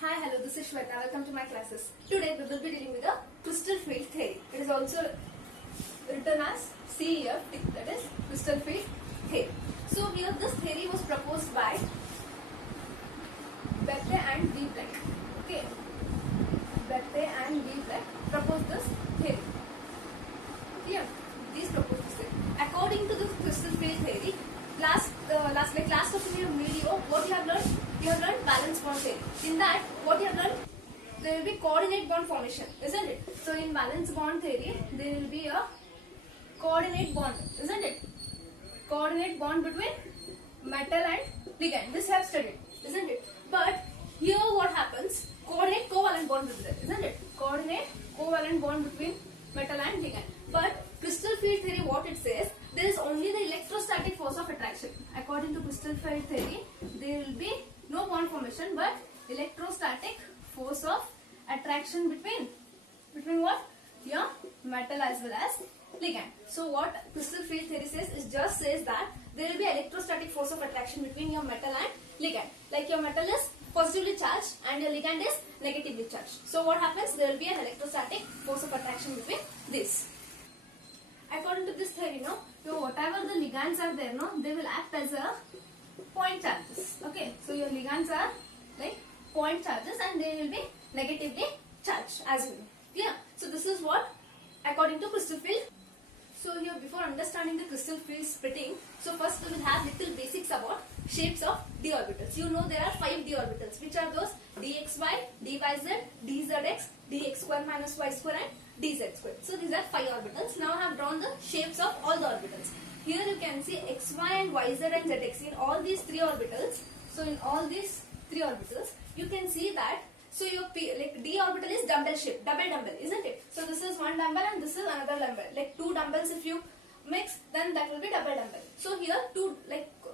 Hi, hello, this is Shweta. Welcome to my classes. Today we will be dealing with the crystal field theory. It is also written as CEF, that is crystal field theory. So here this theory was proposed by Bethe and D. Planck. Okay, Bethe and D. Planck proposed this theory. Clear? These proposed this theory. According to this crystal field theory, last of the video, what you have learned? You have learned valence bond theory. In that, what you have learned? There will be coordinate bond formation, isn't it? So in valence bond theory, there will be a coordinate bond, isn't it? Coordinate bond between metal and ligand. This you have studied, isn't it? But here what happens? Coordinate covalent bond will be there, isn't it? Coordinate covalent bond between metal and ligand. But crystal field theory, what it says, there is only the electrostatic force of attraction. According to crystal field theory, there will be no bond formation but electrostatic force of attraction between what? Your metal as well as ligand. So what crystal field theory says is just says that there will be electrostatic force of attraction between your metal and ligand. Like your metal is positively charged and your ligand is negatively charged. So what happens? There will be an electrostatic force of attraction between this. According to this theory, so whatever the ligands are there, they will act as a point charges. Okay, so your ligands are like point charges and they will be negatively charged as well. Yeah, so this is what according to crystal field. So here, before understanding the crystal field splitting, so first we will have little basics about shapes of d orbitals. You know there are 5 d orbitals. Which are those? dxy, dyz, dzx, dx square minus y square and dz square. So these are 5 orbitals. Now I have drawn the shapes of all the orbitals. Here you can see xy and yz and zx in all these 3 orbitals. So in all these 3 orbitals, you can see that. So your d orbital is dumbbell shape, double dumbbell, isn't it? So this is one dumbbell and this is another dumbbell. Like 2 dumbbells if you mix, then that will be double dumbbell. So here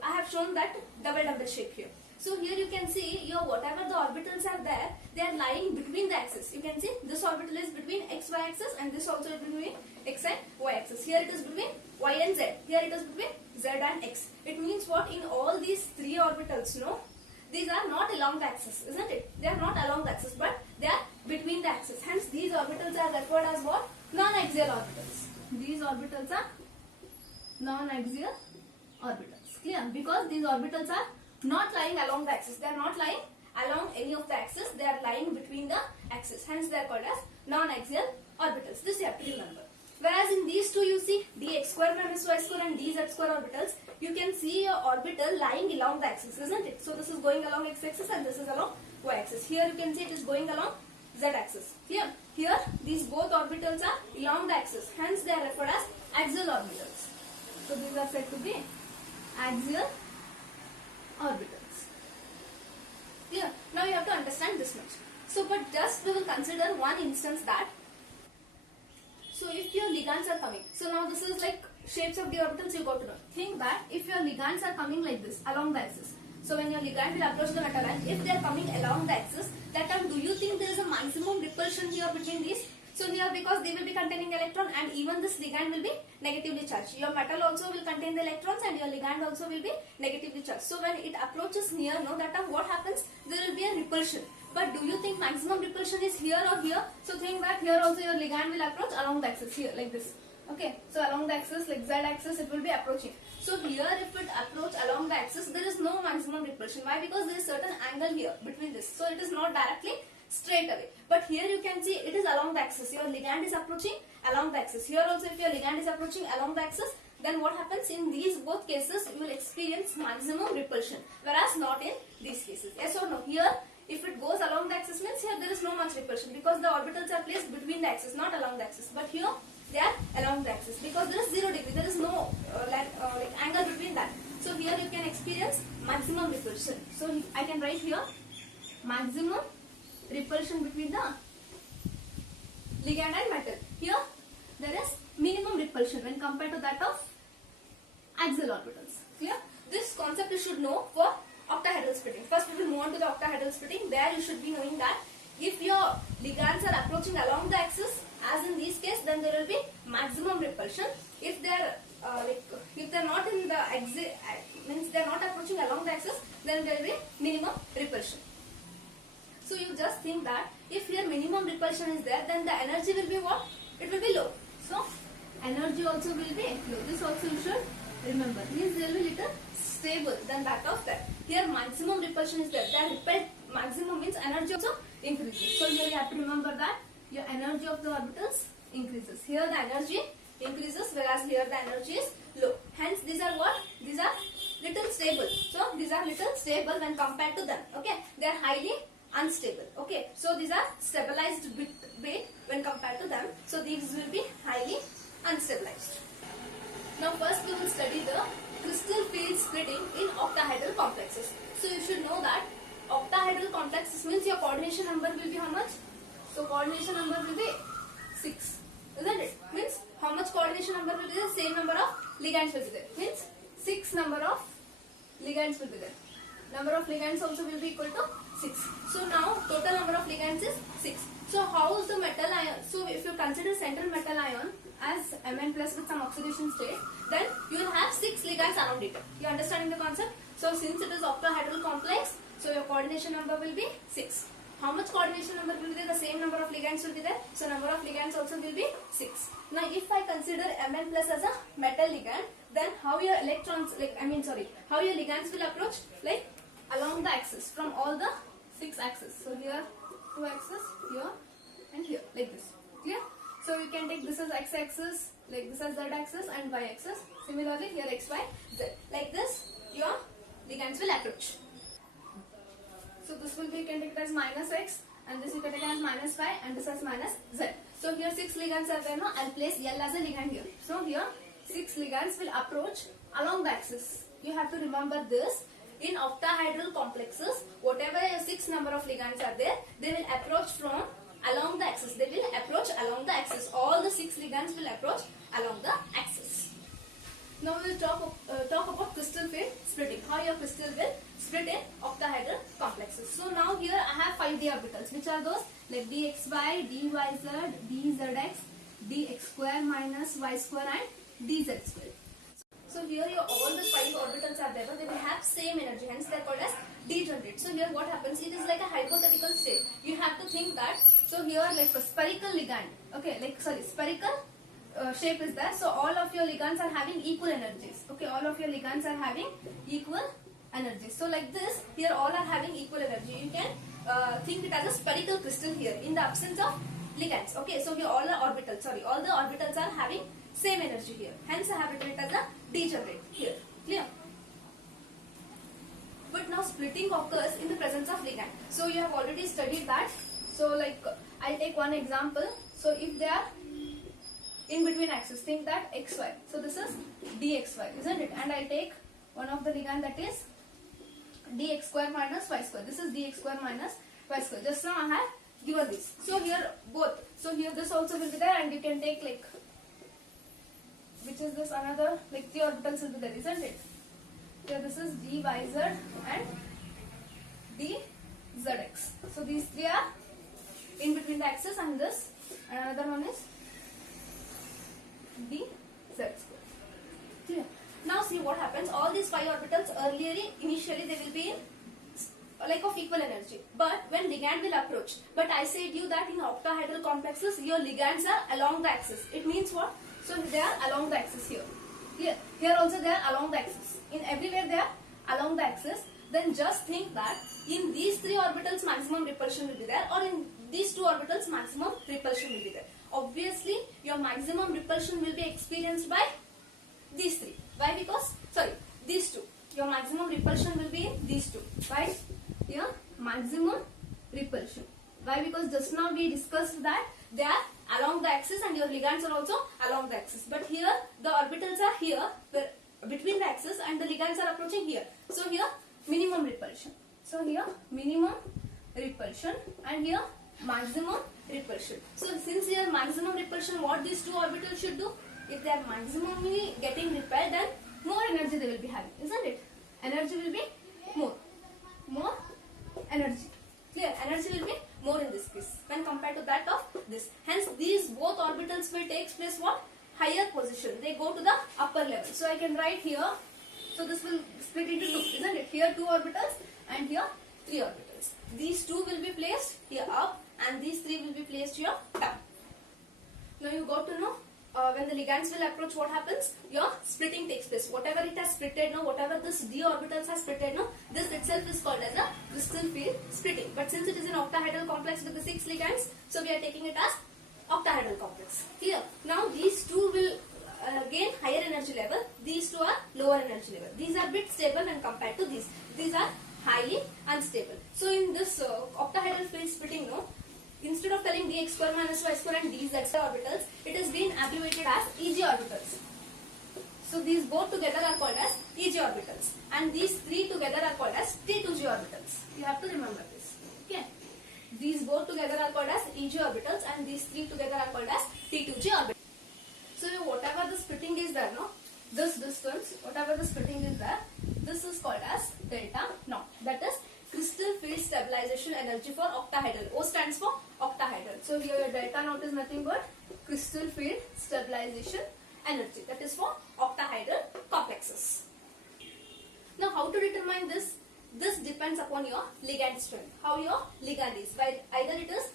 I have shown that double dumbbell shape here. So here you can see your whatever the orbitals are there, they are lying between the axis. You can see this orbital is between x, y axis and this also is between x and y axis. Here it is between y and z. Here it is between z and x. It means what? In all these 3 orbitals, these are not along the axis, isn't it? They are not along the axis, but they are between the axis. Hence, these orbitals are referred as what? Non-axial orbitals. These orbitals are non-axial orbitals. Clear? Because these orbitals are not lying along the axis. They are not lying along any of the axis. They are lying between the axis. Hence, they are called as non-axial orbitals. This you have to remember. Whereas in these two, you see dx square minus y square and dz square orbitals, you can see your orbital lying along the axis, isn't it? So this is going along x-axis and this is along y-axis. Here you can see it is going along z-axis. Here these both orbitals are along the axis. Hence they are referred as axial orbitals. So these are said to be axial orbitals. Here, now you have to understand this much. So but just we will consider one instance that. So if your ligands are coming, so now this is like shapes of the orbitals you got to know. Think that if your ligands are coming like this along the axis, so when your ligand will approach the metal and if they are coming along the axis, that time do you think there is a maximum repulsion here between these? So here because they will be containing electron and even this ligand will be negatively charged. Your metal also will contain the electrons and your ligand also will be negatively charged. So when it approaches near, that time what happens? There will be a repulsion. But do you think maximum repulsion is here or here? So think that here also your ligand will approach along the axis here like this. Okay, so along the axis like z axis it will be approaching. So here if it approach along the axis there is no maximum repulsion. Why? Because there is certain angle here between this. So it is not directly straight away. But here you can see it is along the axis. Your ligand is approaching along the axis. Here also if your ligand is approaching along the axis, then what happens? In these both cases you will experience maximum repulsion. Whereas not in these cases. Yes or no? Here if it goes along the axis means here there is no much repulsion because the orbitals are placed between the axis, not along the axis. But here they are along the axis because there is 0 degree. There is no angle between that. So here you can experience maximum repulsion. So I can write here maximum repulsion between the ligand and metal. Here there is minimum repulsion when compared to that of axial orbitals. Clear? This concept you should know for octahedral splitting. First we will move on to the octahedral splitting. There you should be knowing that if your ligands are approaching along the axis, as in this case, then there will be maximum repulsion. If they are if they are not in the axis, means they are not approaching along the axis, then there will be minimum repulsion. So you just think that if here minimum repulsion is there, then the energy will be what? It will be low. So energy also will be low. This also you should remember. Means they will be little stable than that of that. Here maximum repulsion is there. That repel maximum means energy also increases. So here you have to remember that your energy of the orbitals increases. Here the energy increases, whereas here the energy is low. Hence these are what? These are little stable. So these are little stable when compared to them. Okay, they are highly unstable. Okay, so these are stabilized bit when compared to them. So these will be highly unstabilized. Now first we will study the crystal field splitting in octahedral complexes. So you should know that octahedral complexes means your coordination number will be how much? So coordination number will be 6, isn't it? Means how much coordination number will be there? Same number of ligands will be there. Means 6 number of ligands will be there. Number of ligands also will be equal to 6. So now total number of ligands is 6. So how is the metal ion? So if you consider central metal ion as Mn plus with some oxidation state, then you will have 6 ligands around it. You understanding the concept? So since it is octahedral complex, so your coordination number will be 6. How much coordination number will be there? The same number of ligands will be there. So number of ligands also will be 6. Now if I consider Mn plus as a metal ligand, then how your electrons, how your ligands will approach? Like along the axis from all the 6 axes. So here 2 axes, here and here, like this. Clear? So you can take this as x-axis, like this as z-axis and y-axis. Similarly here x, y, z. Like this your ligands will approach. So this will be, you can take it as minus x, and this you can take it as minus y, and this as minus z. So here 6 ligands are there now. I'll place L as a ligand here. So here 6 ligands will approach along the axis. You have to remember this. In octahedral complexes, whatever 6 number of ligands are there, they will approach from along the axis. They will approach along the axis. All the 6 ligands will approach along the axis. Now we will talk about crystal field splitting. How your crystal will split in octahedral complexes. So now here I have 5 d orbitals. Which are those? Like dxy, dyz, dzx, dx square minus y square and dz square. So here all the 5 orbitals are there, but they will have same energy. Hence they are called as degenerate. So here what happens? It is like a hypothetical state. You have to think that. So here like a spherical ligand. Okay, spherical shape is there. So all of your ligands are having equal energies. Okay, all of your ligands are having equal energies. So like this, here all are having equal energy. You can think it as a spherical crystal here in the absence of ligands. Okay, so here all the orbitals are having same energy here. Hence I have written it as a degenerate here. Clear? But now splitting occurs in the presence of ligand. So you have already studied that. So like I'll take one example. So if they are in between axis, think that xy. So this is dxy, isn't it? And I take one of the ligand that is dx square minus y square. This is dx square minus y square. Just now I have given this. So here both. So here this also will be there, and you can take like, which is this another, like 3 orbitals will be there, isn't it? Here this is dyz and dzx. So these 3 are in between the axis, and this, and another one is dz square. Clear? Now see what happens. All these 5 orbitals initially they will be in like of equal energy, but when ligand will approach, but I said you that in octahedral complexes your ligands are along the axis. It means what? So they are along the axis here. Here also they are along the axis. In everywhere they are along the axis. Then just think that in these 3 orbitals maximum repulsion will be there, or in these 2 orbitals maximum repulsion will be there. Obviously your maximum repulsion will be experienced by these 3. Why? Because these 2. Your maximum repulsion will be in these 2. Why? Your maximum repulsion. Why? Because just now we discussed that they are along the axis and your ligands are also along the axis. But here the orbitals are here between the axis and the ligands are approaching here. So here minimum repulsion. So here minimum repulsion and here maximum repulsion. So since here maximum repulsion, what these 2 orbitals should do? If they are maximally getting repelled, then more energy they will be having, isn't it? Energy will be more energy. Clear? Energy will be more in this case when compared to that of this. Hence these both orbitals will take place what? Higher position. They go to the upper level. So I can write here. So this will split into 2, isn't it? Here 2 orbitals and here 3 orbitals. these two will be placed here up and these three will be placed here down. Now you got to know when the ligands will approach, what happens? Your splitting takes place. Whatever it has splitted now, whatever this d orbitals has splitted now, this itself is called as a crystal field splitting. But since it is an octahedral complex with the 6 ligands, so we are taking it as octahedral complex. Clear? Now these two will gain higher energy level. These two are lower energy level. These are bit stable when compared to these. These are highly unstable. So in this octahedral field splitting now, instead of telling dx square minus y square and dz orbitals, it has been abbreviated as Eg orbitals. So these both together are called as Eg orbitals, and these three together are called as T2g orbitals. You have to remember this. Okay. These both together are called as Eg orbitals, and these three together are called as T2g orbitals. So whatever the splitting is there, no, this distance, whatever the splitting is there, this is called as delta naught. That is crystal field stabilization energy for octahedral. O stands for octahedral. So here your delta naught is nothing but crystal field stabilization energy. That is for octahedral complexes. Now how to determine this? This depends upon your ligand strength. How your ligand is. By either it is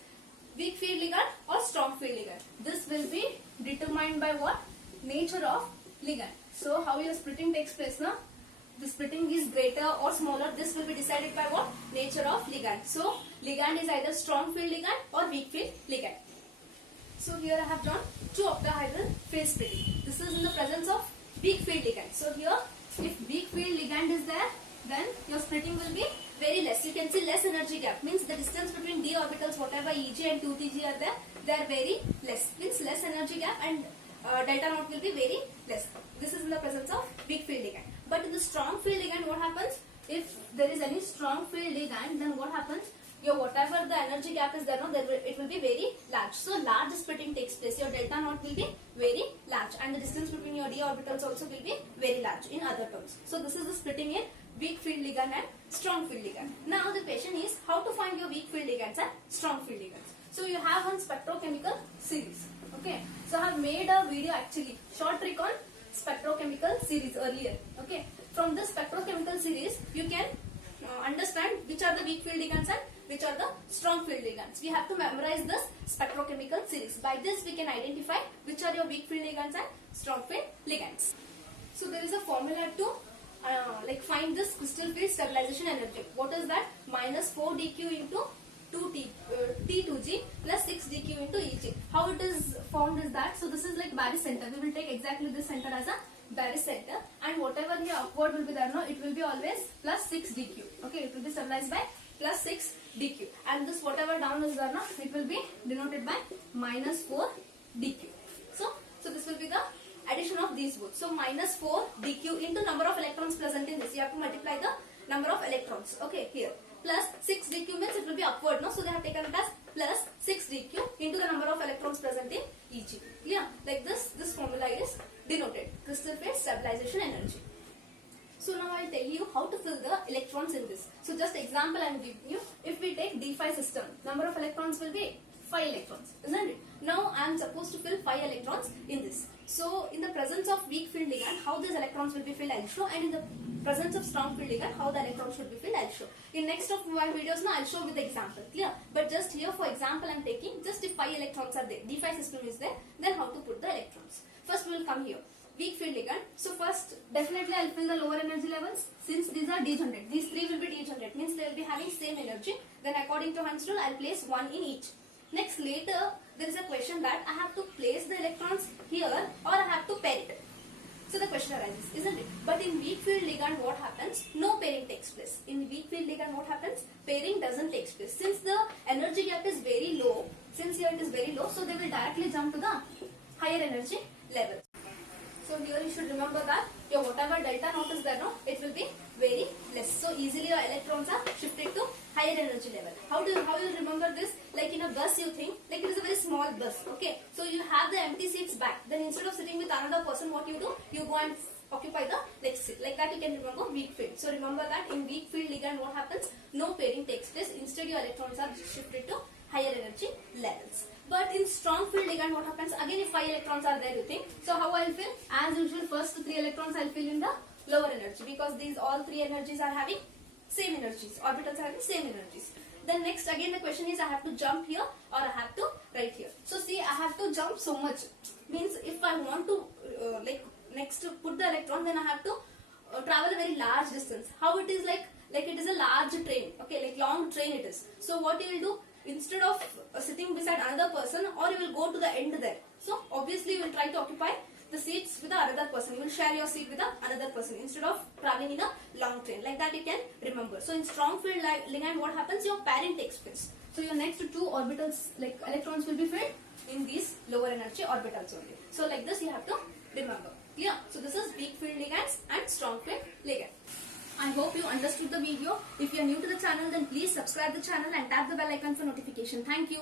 weak field ligand or strong field ligand. This will be determined by what? Nature of ligand. So how your splitting takes place now? The splitting is greater or smaller. This will be decided by what? Nature of ligand. So ligand is either strong field ligand or weak field ligand. So here I have drawn two octahedral field splitting. This is in the presence of weak field ligand. So here if weak field ligand is there, then your splitting will be very less. You can see less energy gap. Means the distance between d orbitals, whatever Eg and 2Tg are there, they are very less. Means less energy gap, and delta naught will be very less. This is in the presence of weak field ligand. But in the strong field ligand, what happens? If there is any strong field ligand, then what happens? Your whatever the energy gap is there, no, it will be very large. So large splitting takes place. Your delta naught will be very large, and the distance between your d orbitals also will be very large in other terms. So this is the splitting in weak field ligand and strong field ligand. Now the question is how to find your weak field ligands and strong field ligands. So you have one spectrochemical series. Okay. So I have made a video actually, short trick on spectrochemical series earlier. Okay. From this spectrochemical series, you can understand which are the weak field ligands and which are the strong field ligands. We have to memorize this spectrochemical series. By this we can identify which are your weak field ligands and strong field ligands. So there is a formula to find this crystal field stabilization energy. What is that? Minus 4 dq into T2g plus 6 dq into Eg. How it is formed is that, so this is like Barry center. We will take exactly this center as a Barry center, and whatever here upward will be there, no, it will be always plus 6 dq. Okay, it will be stabilized by plus 6 dq, and this whatever down is there, no, it will be denoted by minus 4 dq. So this will be the addition of these both. So minus 4 dq into number of electrons present in this. You have to multiply the number of electrons. Okay, here. Plus 6 dq means it will be upward, no? So they have taken it as plus 6 dq into the number of electrons present in Eg. Yeah, like this formula is denoted. Crystal field stabilization energy. So now I will tell you how to fill the electrons in this. So just example I am giving you. If we take D5 system, number of electrons will be 5 electrons, isn't it? Now I am supposed to fill 5 electrons in this. So in the presence of weak field ligand, how these electrons will be filled I will show, and in the presence of strong field ligand, how the electrons should be filled I will show. In next of my videos now I will show with the example, clear? But just here for example I am taking, just if 5 electrons are there, D5 system is there, then how to put the electrons. First we will come here. Weak field ligand. So first definitely I will fill the lower energy levels, since these are degenerate. These three will be degenerate, means they will be having same energy. Then according to Hund's rule I will place one in each. Next later there is a question that I have to place the electrons here or I have to pair it. So the question arises, isn't it? But in weak field ligand what happens? No pairing takes place. In weak field ligand what happens? Pairing doesn't take place. Since the energy gap is very low, since here it is very low, so they will directly jump to the higher energy level. So here you should remember that your whatever delta naught is there, no, it will be very less. So easily your electrons are shifted to higher energy level. How you remember this? Like in a bus you think, like it is a very small bus, okay? So you have the empty seats back. Then instead of sitting with another person, what you do? You go and occupy the next seat. Like that you can remember weak field. So remember that in weak field ligand what happens? No pairing takes place. Instead your electrons are shifted to higher energy levels. But in strong field ligand what happens? Again if 5 electrons are there you think. So how I will fill? As usual first 3 electrons I will fill in the lower energy, because these all 3 energies are having same energies. Orbitals are having same energies. Then next again the question is I have to jump here or I have to write here. So see, I have to jump so much. Means if I want to like next to put the electron, then I have to travel a very large distance. How it is like it is a large train, okay, like long train it is. So what you will do, instead of sitting beside another person, or you will go to the end there. So obviously you will try to occupy the seats with the another person. You will share your seat with the another person instead of traveling in a long train. Like that you can remember. So in strong field ligand, what happens? Your pairing takes place. So your next two orbitals, like electrons, will be filled in these lower energy orbitals only. So like this you have to remember. Clear? So this is weak field ligands and strong field ligand. I hope you understood the video. If you are new to the channel, then please subscribe the channel and tap the bell icon for notification. Thank you.